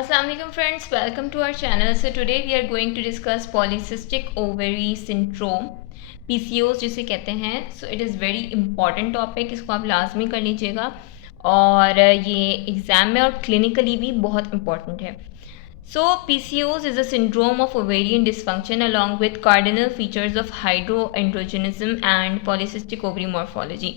Assalamu alaikum friends, welcome to our channel. So today we are going to discuss polycystic ovary syndrome, PCOS जिसे कहते हैं. So it is very important topic, इसको आप लाजमी कर लीजिएगा और ये एग्ज़ाम में और क्लिनिकली भी बहुत important है. So PCOS is a syndrome of ovarian dysfunction along with cardinal features of hypoandrogenism and polycystic ovary morphology.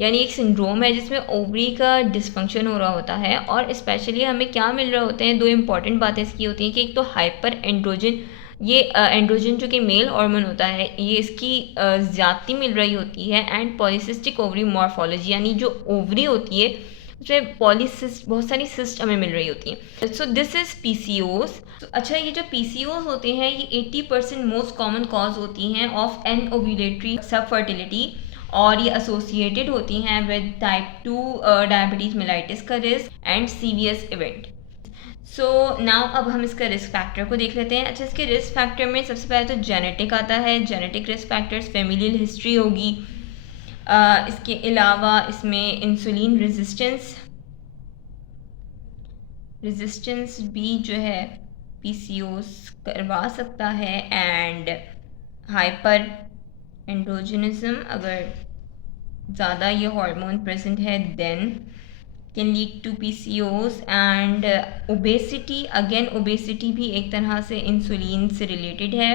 यानी एक सिंड्रोम है जिसमें ओवरी का डिसफंक्शन हो रहा होता है और स्पेशली हमें क्या मिल रहे होते हैं. दो इंपॉर्टेंट बातें इसकी होती हैं कि एक तो हाइपर एंड्रोजन, ये एंड्रोजन जो कि मेल हार्मोन होता है ये इसकी ज़्यादती मिल रही होती है. एंड पॉलीसिस्टिक ओवरी मॉर्फोलॉजी यानी जो ओवरी होती है उसमें पॉलीसिस्ट बहुत सारी सिस्ट हमें मिल रही होती हैं. So this is PCOS. अच्छा, ये जो पीसीओस होते हैं ये 80% मोस्ट कॉमन कॉज होती हैं of anovulatory subfertility और ये एसोसिएटेड होती हैं विद टाइप 2 डायबिटीज़ मेलाइटिस का risk and CVS event. So now अब हम इसका रिस्क फैक्टर को देख लेते हैं. अच्छा, इसके रिस्क फैक्टर में सबसे पहले तो जेनेटिक आता है. Genetic risk factors, familial history होगी. इसके अलावा इसमें इंसुलिन रेजिस्टेंस भी जो है पीसीओस करवा सकता है. एंड हाइपर एंड्रोजनिज्म, अगर ज़्यादा ये हार्मोन प्रेजेंट है then can lead to PCOS. And obesity, again obesity भी एक तरह से इंसुलिन से रिलेटेड है.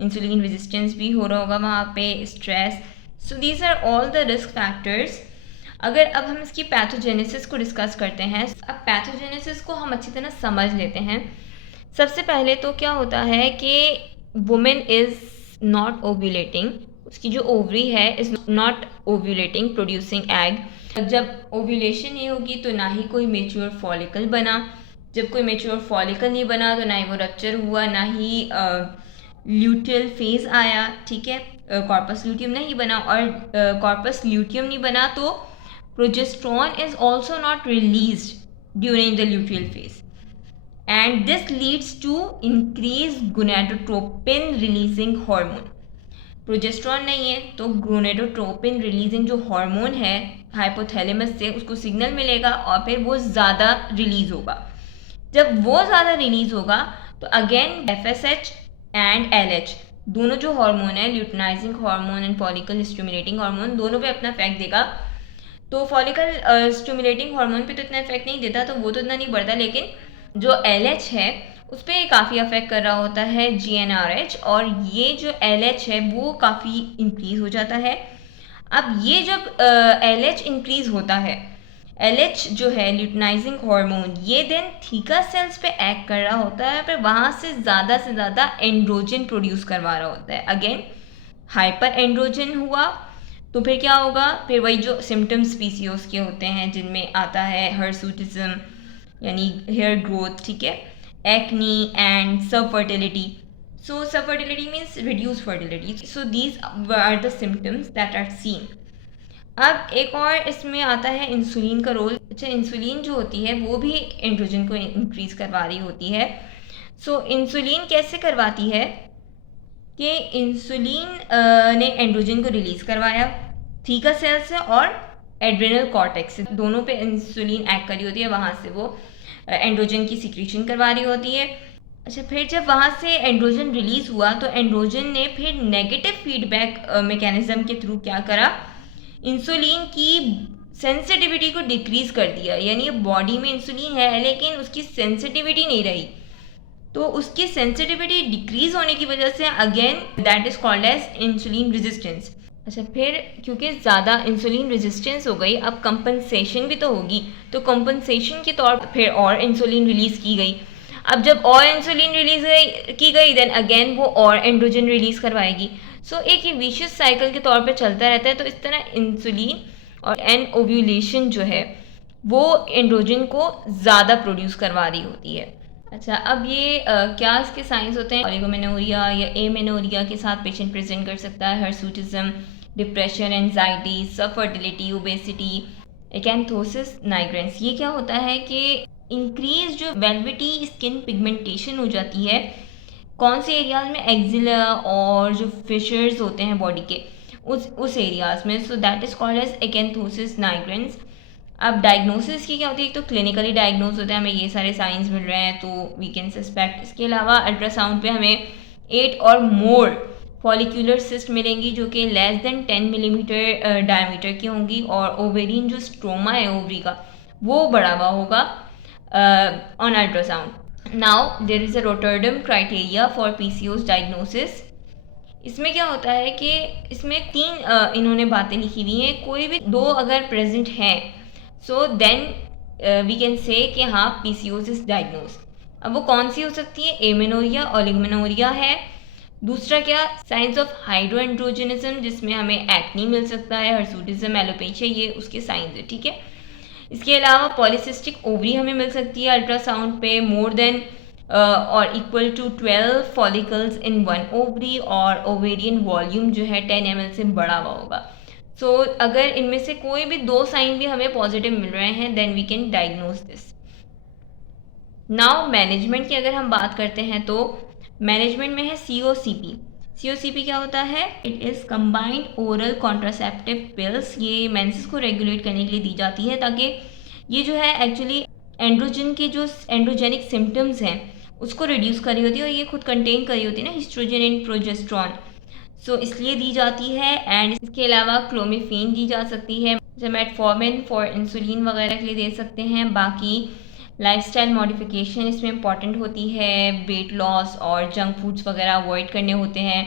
इंसुलिन रेजिस्टेंस भी हो रहा होगा वहाँ पे. Stress. So these are all the risk factors. अगर अब हम इसकी पैथोजेनेसिस को डिस्कस करते हैं. अब पैथोजेनेसिस को हम अच्छी तरह समझ लेते हैं. सबसे पहले तो क्या होता है कि वुमेन इज़ नॉट ओव्यूलेटिंग, उसकी जो ओवरी है इज़ नॉट ओव्यूलेटिंग, प्रोड्यूसिंग एग. जब ओव्यूलेशन नहीं होगी तो ना ही कोई मेच्योर फॉलिकल बना. जब कोई मेच्योर फॉलिकल नहीं बना तो ना ही वो रप्चर हुआ, ना ही ल्यूटियल फेज आया. ठीक है, कॉर्पस ल्यूटियम नहीं बना. और कॉर्पस ल्यूटियम नहीं बना तो progesterone is also not released during the luteal phase. And this leads to increase gonadotropin releasing hormone. Progesterone नहीं है तो गोनाडोट्रोपिन रिलीजिंग जो हार्मोन है हाइपोथैलेमस से उसको सिग्नल मिलेगा और फिर वो ज़्यादा रिलीज़ होगा. जब वो ज़्यादा रिलीज़ होगा तो अगेन एफएसएच एंड एलएच दोनों जो हार्मोन है, luteinizing hormone and follicle stimulating hormone, दोनों पे अपना इफेक्ट देगा. तो फॉलिकल स्टिमुलेटिंग हार्मोन पे तो इतना इफेक्ट नहीं देता, तो वो तो इतना नहीं बढ़ता. लेकिन जो एलएच है उस पर काफ़ी अफेक्ट कर रहा होता है जीएनआरएच, और ये जो एलएच है वो काफ़ी इंक्रीज़ हो जाता है. अब ये जब एलएच इंक्रीज़ होता है, एलएच जो है ल्यूटिनाइजिंग हार्मोन, ये देन थीका सेल्स पे एक्ट कर रहा होता है, फिर वहाँ से ज़्यादा एंड्रोजन प्रोड्यूस करवा रहा होता है. अगेन हाइपर एंड्रोजन हुआ तो फिर क्या होगा, फिर वही जो सिम्टम्स पीसीओस के होते हैं जिनमें आता है हर्सूटिज्म यानी हेयर ग्रोथ, ठीक है, acne and subfertility. So subfertility means reduced fertility. So these are the symptoms that are seen. अब एक और इसमें आता है इंसुलिन का रोल. अच्छा, इंसुलिन जो होती है वो भी एंड्रोजन को इंक्रीज करवा रही होती है. सो इंसुलिन कैसे करवाती है कि इंसुलिन ने एंड्रोजन को रिलीज करवाया थीका सेल से और एड्रेनल कॉर्टेक्स से, दोनों पे इंसुलिन एक्ट करी होती है, वहाँ से वो एंड्रोजन की सिक्रीशन करवा रही होती है. अच्छा, फिर जब वहाँ से एंड्रोजन रिलीज़ हुआ तो एंड्रोजन ने फिर नेगेटिव फीडबैक मैकेनिज्म के थ्रू क्या करा, इंसुलिन की सेंसिटिविटी को डिक्रीज़ कर दिया. यानी बॉडी में इंसुलिन है लेकिन उसकी सेंसिटिविटी नहीं रही, तो उसकी सेंसिटिविटी डिक्रीज़ होने की वजह से again that is called as insulin resistance. अच्छा, फिर क्योंकि ज़्यादा इंसुलिन रेजिस्टेंस हो गई, अब कंपनसेशन भी तो होगी, तो कंपनसेशन के तौर पर फिर और इंसुलिन रिलीज़ की गई. अब जब और इंसुलिन रिलीज की गई देन अगेन वो और एंड्रोजन रिलीज़ करवाएगी. सो एक ये विशियस साइकिल के तौर पे चलता रहता है. तो इस तरह इंसुलिन और एन ओव्यूलेशन जो है वो एंड्रोजन को ज़्यादा प्रोड्यूस करवा रही होती है. अच्छा, अब ये क्या इसके साइंस होते हैं. ओलिगोमेनोरिया या एमेनोरिया के साथ पेशेंट प्रेजेंट कर सकता है. हर्सूटिज्म, डिप्रेशन, एंजाइटी, सबफर्टिलिटी, ओबेसिटी, एकैंथोसिस नाइग्रेंस. ये क्या होता है कि इंक्रीज जो वेलवेटी स्किन पिगमेंटेशन हो जाती है कौन से एरियाज में, एक्जिला और जो फिशर्स होते हैं बॉडी के उस एरियाज में. So that is called as acanthosis nigricans. अब डायग्नोसिस की क्या होती है, एक तो क्लिनिकली डायग्नोज होता है, हमें ये सारे साइंस मिल रहे हैं तो वी कैन सस्पेक्ट। इसके अलावा अल्ट्रासाउंड पे हमें 8 और मोर फॉलिक्यूलर सिस्ट मिलेंगी जो कि लेस देन 10 मिलीमीटर डायमीटर की होंगी, और ओवेरियन जो स्ट्रोमा है ओवरी का वो बढ़ा हुआ होगा on ultrasound. Now there is a Rotterdam criteria for PCOS diagnosis. इसमें क्या होता है कि इसमें 3 इन्होंने बातें लिखी हुई हैं, कोई भी 2 अगर प्रेजेंट हैं so then we can say कि हाँ पीसीओस इज डायग्नोज। अब वो कौन सी हो सकती है, एमेनोरिया, ओलिगोमेनोरिया है। दूसरा क्या, साइंस ऑफ हाइड्रोएंड्रोजनिज्म जिसमें हमें एक्नी मिल सकता है, हर्सुटिज्म, एलोपेशिया, ये उसके साइंस है, ठीक है। इसके अलावा पॉलिसिस्टिक ओवरी हमें मिल सकती है अल्ट्रासाउंड पे, मोर देन और equal to 12 follicles in one ovary, और ओवेरियन वॉल्यूम जो है 10 ml से बड़ा हुआ होगा। सो अगर इनमें से कोई भी 2 साइन भी हमें पॉजिटिव मिल रहे हैं then we can diagnose this. Now management की अगर हम बात करते हैं तो मैनेजमेंट में है COCP। COCP क्या होता है, it is combined oral contraceptive pills. ये मेंसेस को रेगुलेट करने के लिए दी जाती है ताकि ये जो है एक्चुअली एंड्रोजन के जो एंड्रोजेनिक सिम्टम्स हैं उसको रिड्यूस कर रही होती है, और ये खुद कंटेन कर रही होती है ना हिस्ट्रोजन एंड प्रोजेस्ट्रॉन, सो इसलिए दी जाती है। एंड इसके अलावा क्लोमिफेन दी जा सकती है, जैसे मेटफॉर्मिन फॉर इंसुलिन वगैरह के लिए दे सकते हैं। बाकी लाइफस्टाइल मॉडिफिकेशन इसमें इंपॉर्टेंट होती है, वेट लॉस और जंक फूड्स वगैरह अवॉइड करने होते हैं।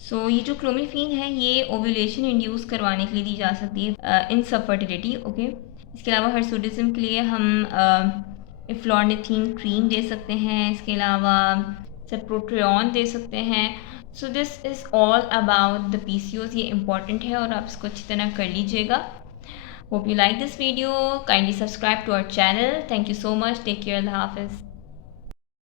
सो ये जो क्लोमिफेन है ये ओव्यूलेशन इंड्यूस करवाने के लिए दी जा सकती है इन सबफर्टिलिटी, ओके। इसके अलावा हर्सुटिज्म के लिए हम इफ्लॉर्निथीन क्रीम दे सकते हैं, इसके अलावा सेप्रोट्रियन दे सकते हैं। So this is all about the PCOS। ये इंपॉर्टेंट है और आप इसको अच्छी तरह कर लीजिएगा। Hope you like this video, kindly subscribe to our channel. Thank you so much, take care, अल्लाह हाफिज़।